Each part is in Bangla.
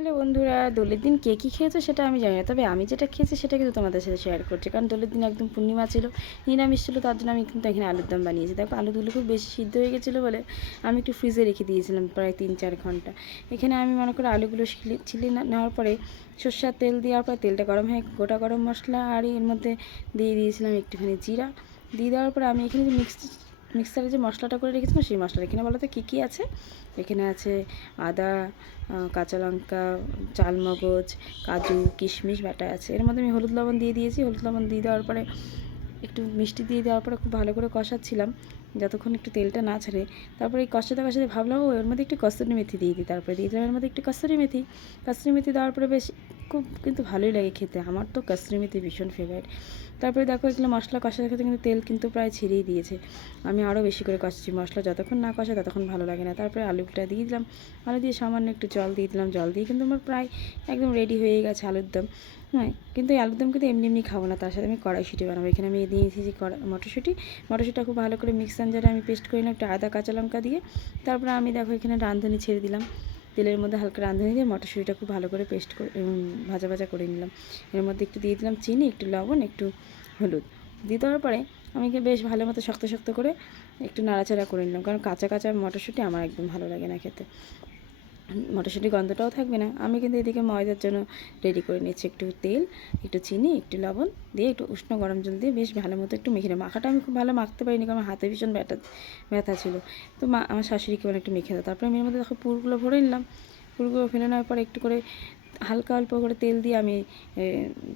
হ্যালো বন্ধুরা, দোলের দিন কে কী খেয়েছো সেটা আমি জানি না, তবে আমি যেটা খেয়েছি সেটা কিন্তু তোমাদের সাথে শেয়ার করছি। কারণ দোলের দিন একদম পূর্ণিমা ছিল, নিরামিষ ছিল, তার জন্য আমি কিন্তু এখানে আলুর দম বানিয়েছি। দেখো আলুগুলো খুব বেশি সিদ্ধ হয়ে গেছিলো বলে আমি একটু ফ্রিজে রেখে দিয়েছিলাম প্রায় 3-4 ঘন্টা। এখানে আমি মনে করি আলুগুলো ছিলে নেওয়ার পরে সর্ষের তেল দেওয়ার পরে তেলটা গরম হয়ে গোটা গরম মশলা আর এর মধ্যে দিয়ে দিয়েছিলাম একটুখানি জিরা। দিয়ে দেওয়ার পরে আমি এখানে যে মিক্সারে যে মশলাটা করে রেখেছিলাম সেই মশলাটা এখানে বলো তো কী কী আছে। এখানে আছে আদা, কাঁচা লঙ্কা, চালমগজ, কাজু, কিশমিশ বাটা আছে। এর মধ্যে আমি হলুদ লবণ দিয়ে দিয়েছি। হলুদ লবণ দিয়ে দেওয়ার পরে একটু মিষ্টি দিয়ে দেওয়ার পরে খুব ভালো করে কষাচ্ছিলাম যতক্ষণ একটু তেলটা না ছাড়ে। তারপরে এই কষাতে কষাতে ভাবলাম ওর মধ্যে একটু কস্তুরি মেথি দিয়ে দিই। তারপরে দিয়ে দিলাম এর মধ্যে একটু কস্তুরি মেথি দেওয়ার পরে বেশ খুব কিন্তু ভালোই লাগে খেতে। আমার তো কস্তুরি মেথি ভীষণ ফেভারিট। তারপরে দেখো এগুলো মশলা কষাতে কষাতে কিন্তু তেল কিন্তু প্রায় ছেড়েই দিয়েছে। আমি আরও বেশি করে কষাচ্ছি, মশলা যতক্ষণ না কষায় ততক্ষণ ভালো লাগে না। তারপরে আলুটা দিয়ে দিলাম, আলু দিয়ে সামান্য একটু জল দিয়ে দিলাম। জল দিয়ে কিন্তু আমার প্রায় একদম রেডি হয়ে গেছে আলুর দম। হ্যাঁ, কিন্তু এই আলুর দম কিন্তু এমনি এমনি খাবো না, তার সাথে আমি কড়াইশুঁটি বানাবো। এখানে আমি দিয়ে দিয়েছি মটরশুঁটিটা খুব ভালো করে মিক্সার জারে আমি পেস্ট করে নিলাম একটু আদা কাঁচা লঙ্কা দিয়ে। তারপরে আমি দেখো এখানে রাঁধুনি ছেড়ে দিলাম, তেলের মধ্যে হালকা রাঁধুনি দিয়ে মটরশুঁটিটা খুব ভালো করে পেস্ট করে ভাজা ভাজা করে নিলাম। এর মধ্যে একটু দিয়ে দিলাম চিনি, একটু লবণ, একটু হলুদ। দিয়ে দেওয়ার পরে আমি বেশ ভালো মতো শক্ত শক্ত করে একটু নাড়াচাড়া করে নিলাম, কারণ কাঁচা কাঁচা মটরশুঁটি আমার একদম ভালো লাগে না খেতে, মটরশুঁটি গন্ধটাও থাকবে না। আমি কিন্তু এদিকে ময়দার জন্য রেডি করে নিচ্ছি একটু তেল, একটু চিনি, একটু লবণ দিয়ে একটু উষ্ণ গরম জল দিয়ে বেশ ভালো মতো একটু মেখে নেব। মাখাটা আমি খুব ভালো মাখতে পারিনি, কারণ হাতে ভীষণ ব্যথা ছিল। তো আমার শাশুড়িকে বলে একটু মেখে দাও। তারপরে আমি এর মধ্যে দেখো পুরগুলো ভরে নিলাম। পুরগুলো ফেলে নেওয়ার পর একটু করে হালকা অল্প করে তেল দিয়ে আমি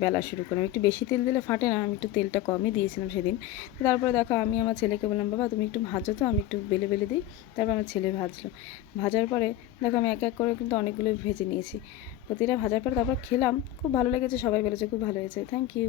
বেলা শুরু করলাম। একটু বেশি তেল দিলে ফাটে না, আমি একটু তেলটা কমই দিয়েছিলাম সেদিন। তো তারপরে দেখো আমি আমার ছেলেকে বললাম, বাবা তুমি একটু ভাজো তো, আমি একটু বেলে বেলে দিই। তারপর আমার ছেলে ভাজলো। ভাজার পরে দেখো আমি এক এক করে কিন্তু অনেকগুলো ভেজে নিয়েছি। প্রতিটা ভাজার পরে তারপর খেলাম, খুব ভালো লেগেছে, সবাই বলেছে খুব ভালো হয়েছে। Thank you.